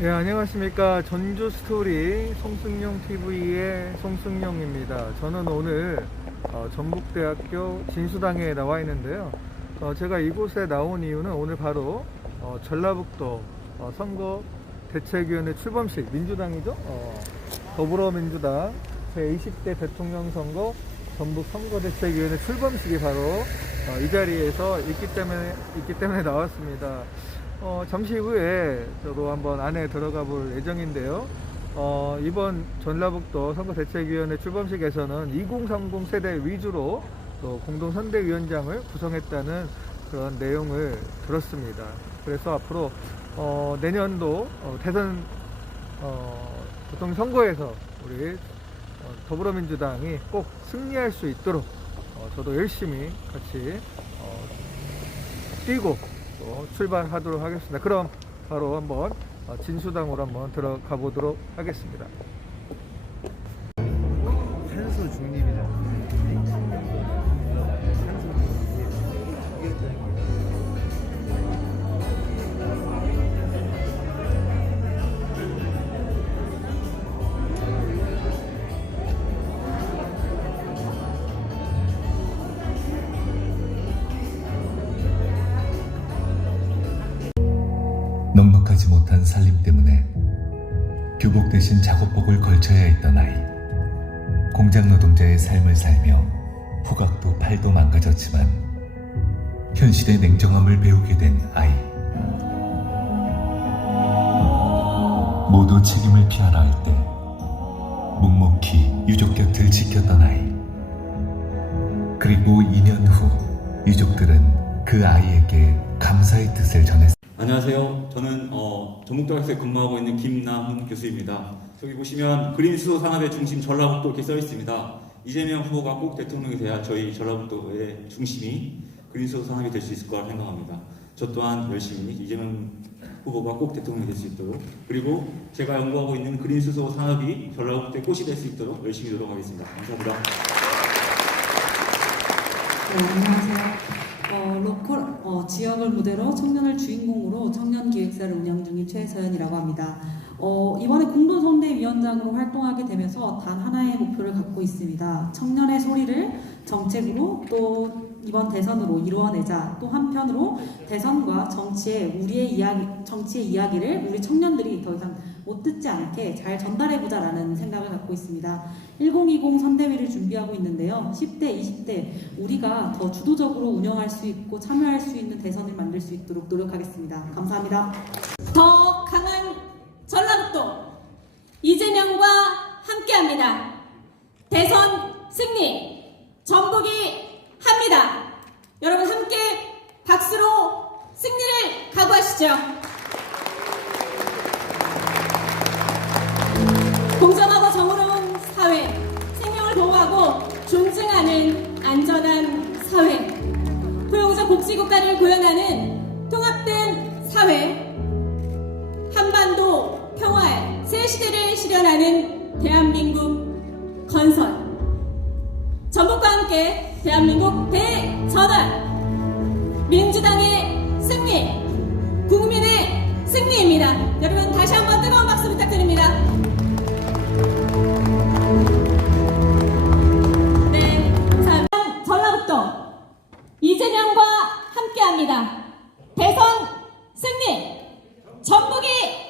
예, 안녕하십니까. 전주 스토리 송승용 TV의 송승용입니다. 저는 오늘 어, 전북대학교 진수당에 나와 있는데요. 어, 제가 이곳에 나온 이유는 오늘 바로 어, 전라북도 어, 선거 대책위원회 출범식 민주당이죠. 어, 더불어민주당 제20대 대통령 선거 전북 선거대책위원회 출범식이 바로 어, 이 자리에서 있기 때문에 있기 때문에 나왔습니다. 어, 잠시 후에 저도 한번 안에 들어가 볼 예정인데요. 어, 이번 전라북도 선거대책위원회 출범식에서는 2030 세대 위주로 또 공동선대위원장을 구성했다는 그런 내용을 들었습니다. 그래서 앞으로 어, 내년도 어, 대선 어, 보통 선거에서 우리 어, 더불어민주당이 꼭 승리할 수 있도록 어, 저도 열심히 같이 어, 뛰고 또 출발하도록 하겠습니다. 그럼 바로 한번 어, 진수당으로 한번 들어가 보도록 하겠습니다. 탄소 중립이잖 넉넉하지 못한 살림 때문에 교복 대신 작업복을 걸쳐야 했던 아이. 공장 노동자의 삶을 살며 후각도 팔도 망가졌지만 현실의 냉정함을 배우게 된 아이. 모두 책임을 피하라 할 때 묵묵히 유족 곁을 지켰던 아이. 그리고 2년 후 유족들은 그 아이에게 감사의 뜻을 전했습니다. 안녕하세요. 저는 어, 전북대학교에 근무하고 있는 김남훈 교수입니다. 저기 보시면 그린 수소 산업의 중심 전라북도 이렇게 써 있습니다. 이재명 후보가 꼭 대통령이 돼야 저희 전라북도의 중심이 그린 수소 산업이 될 수 있을 거라 생각합니다. 저 또한 열심히 이재명 후보가 꼭 대통령이 될 수 있도록 그리고 제가 연구하고 있는 그린 수소 산업이 전라북도의 꽃이 될 수 있도록 열심히 노력하겠습니다. 감사합니다. 네, 안녕하세요. 어, 로컬 어, 지역을 무대로 청년을 주인공으로 청년 기획사를 운영 중인 최서연이라고 합니다. 어, 이번에 공동선대위원장으로 활동하게 되면서 단 하나의 목표를 갖고 있습니다. 청년의 소리를 정책으로 또 이번 대선으로 이루어내자. 또 한편으로 대선과 정치의 우리의 이야기, 정치의 이야기를 우리 청년들이 더 이상 못 듣지 않게 잘 전달해보자라는 생각을 갖고 있습니다. 1020 선대위를 준비하고 있는데요. 10대, 20대 우리가 더 주도적으로 운영할 수 있고 참여할 수 있는 대선을 만들 수 있도록 노력하겠습니다. 감사합니다. 더 강한 전라북도 이재명과 함께합니다. 대선 승리 전북이 합니다. 여러분 함께 박수로 승리를 각오하시죠. 공간을 구현하는 통합된 사회, 한반도 평화의 새 시대를 실현하는 대한민국 건설. 전북과 함께 대한민국 대전환! 민주당의 승리! 국민의 승리입니다. 여러분 다시 한번 뜨거운 박수 부탁드립니다. 네, 자, 전라북도 이재명과 함께합니다. 대선 승리! 전북이